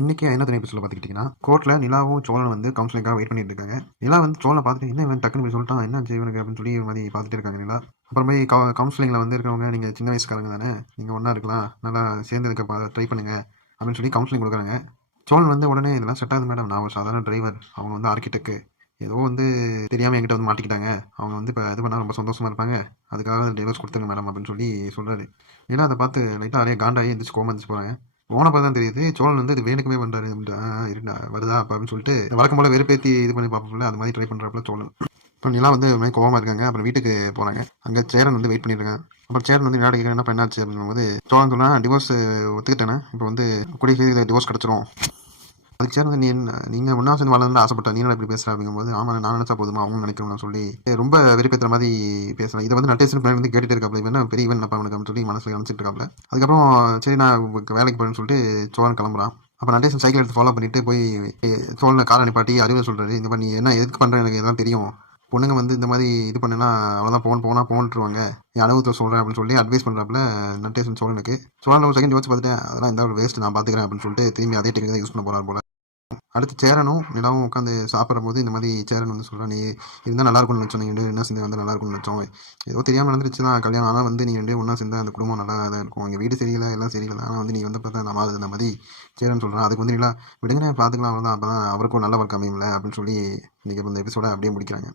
இன்னைக்கு என்ன துணை எபிசோட பார்த்துக்கிட்டிங்கன்னா, கோர்ட்ல நிலாவும் சோழனும் வந்து கவுன்சிலிங்காக வெயிட் பண்ணிட்டு இருக்காங்க. நிலா வந்து சோழனை பார்த்துட்டு என்ன இவன் டக்குன்னு இப்படி சொல்லிட்டான், என்ன ஆச்சு இவனுக்கு அப்படின்னு சொல்லி ஒரு மாதிரி பார்த்துட்டே இருக்காங்க நிலா. அப்புறம் போய் கவுன்சிலிங்கில் வந்து இருக்கவங்க, நீங்கள் சின்ன வயசுக்காரங்க தானே, நீங்கள் ஒன்றா இருக்கலாம், நல்லா சேர்ந்து இருக்க ட்ரை பண்ணுங்க அப்படின்னு சொல்லி கவுன்சிலிங் கொடுக்குறாங்க. சோழன் வந்து உடனே இதெல்லாம் செட் ஆகுது மேடம், நான் ஒரு சாதாரண டிரைவர், அவங்க வந்து ஆர்கிடெக்ட், ஏதோ வந்து தெரியாமல் என்கிட்ட வந்து மாட்டிக்கிட்டாங்க, அவங்க வந்து இப்போ இது பண்ணால் ரொம்ப சந்தோஷமாக இருப்பாங்க, அதுக்காக டிரைவர்ஸ் கொடுத்துருங்க மேடம் அப்படின்னு சொல்லி சொல்கிறாரு. நிலா அதை பார்த்து லைட்டாக அதே காண்டாகி எந்திரிச்சு கோமா எந்திரிச்சு போகிறாங்க. போனப்போ தான் தெரியுது சோழன் வந்து இது வேணுக்குமே பண்ணுறாரு அப்படின்ட்டு. இருந்தா வருதா அப்போ அப்படின்னு சொல்லிட்டு வழக்கம் போல் வெறுப்பேற்றி இது பண்ணி பார்ப்போம்ல, அது மாதிரி ட்ரை பண்ணுறப்பல சோழன். இப்போ நிலா வந்து ஒரு மாதிரி கோவமாக இருக்காங்க. அப்புறம் வீட்டுக்கு போகிறாங்க. அங்கே சேரன் வந்து வெயிட் பண்ணியிருக்காங்க. அப்புறம் சேரன் வந்து நிலா கேட்குறேன், என்ன என்னாச்சு அப்படிங்கும்போது சோழன் சொன்னால் டிவோர்ஸ் ஒத்துக்கிட்டேனே, இப்போ வந்து கூடிய சீக்கிரம் டிவோர்ஸ் கிடச்சிரும், அதுக்கு சேர் வந்து நீங்கள் ஒன்றா சேர்ந்து வாழணும்னு ஆசைப்பட்டேன், நீ என்ன இப்படி பேசுகிற அப்படிங்கும்போது, ஆமாம் நான் நினச்சா போதுமா அவங்க நினைக்கிறோம்னு சொல்லி ரொம்ப வெறுப்பேற்றுற மாதிரி பேசுகிறேன். இதை வந்து நட்டேசன் பிளான் வந்து கேட்டுட்டு இருக்காப்ல, இவன் பெரிய இவன் நினைப்பா அவனுக்கு அப்படின்னு சொல்லி மனசில் நினச்சிட்டு இருக்காப்ல. அதுக்கப்புறம் சரி நான் வேலைக்கு போகிறேன்னு சொல்லிட்டு சோழன் கிளம்புறான். அப்போ நட்டேசன் சைக்கிள் எடுத்து ஃபாலோ பண்ணிட்டு போய் சோழனை காரை நிப்பாட்டி அறிவுரை சொல்கிறாரு, இந்த மாதிரி நீ என்ன எதுக்கு பண்ணுறேன் எனக்கு இதெல்லாம் தெரியும், பொண்ணுங்க வந்து இந்த மாதிரி இது பண்ணுன்னா அவ்வளோதான் போன்ட்டுருவாங்க, என் அனுபவத்தை சொல்கிறேன் அப்படின்னு சொல்லி அட்வைஸ் பண்ணுறாப்புல நட்டேசன் சோழனுக்கு. சோழன் ஒரு செகண்ட் யோசிச்சு பார்த்துட்டு அதெல்லாம் இந்த ஒரு வேஸ்ட், நான் பார்த்துக்கிறேன் அப்படின்னு சொல்லிட்டு திரும்பி அதே டெக்னிக் தான் யூஸ் பண்ண போகிறார் போல. அடுத்து சேரனும் நிலாவும் உட்காந்து சாப்பிட்ற போது இந்த மாதிரி சேரன் வந்து சொல்கிறான், நீ இருந்தால் நல்லா இருக்கும்னு நினச்சோம், நீங்கள் ரெண்டு என்ன சேர்ந்து வந்து நல்லா இருக்கும்னு நினச்சோம், ஏதோ தெரியாமல் நடந்துருச்சு தான் கல்யாணம், ஆனால் வந்து நீங்கள் ரெண்டு ஒன்றா சேர்ந்தா அந்த குடும்பம் நல்லா தான் இருக்கும், எங்கள் வீடு சரியில்லை எல்லாம் சரியில்லை, ஆனால் வந்து நீ வந்து பார்த்தா நான் மாறுது அந்த மாதிரி சேரன் சொல்கிறான். அதுக்கு வந்து நிலா விடுங்க பார்த்துக்கலாம், அவ்வளோதான், அப்போ தான் அவருக்கும் நல்ல ஒர்க் அமையும்ல அப்படின்னு சொல்லி இன்றைக்கி இந்த எபிசோட அப்படியே முடிக்கிறாங்க.